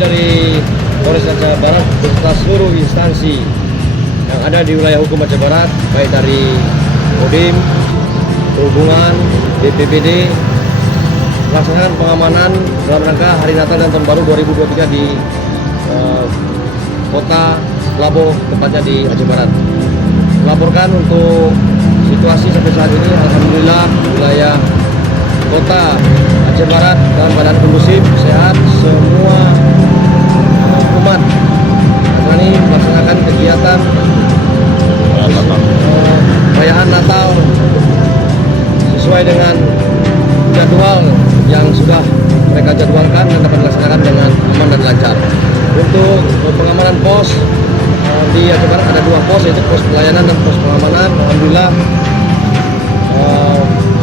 dari Polres Aceh Barat beserta seluruh instansi yang ada di wilayah hukum Aceh Barat, baik dari Kodim, Perhubungan, BPBD, melaksanakan pengamanan dalam rangka Hari Natal dan Tahun Baru 2023 di Kota Labo, tepatnya di Aceh Barat. Melaporkan untuk situasi sampai saat ini, alhamdulillah wilayah Kota Aceh Barat dalam keadaan kondusif, sehat, semua umat Nasrani melaksanakan kegiatan perayaan Natal sesuai dengan jadwal yang sudah mereka jadwalkan dan dapat dilaksanakan dengan aman dan lancar. Untuk pengamanan pos di Aceh Barat ada 2 pos, yaitu pos pelayanan dan pos pengamanan. Alhamdulillah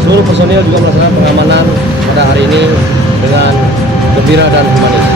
seluruh personil juga melaksanakan pengamanan pada hari ini dengan gembira dan humanis.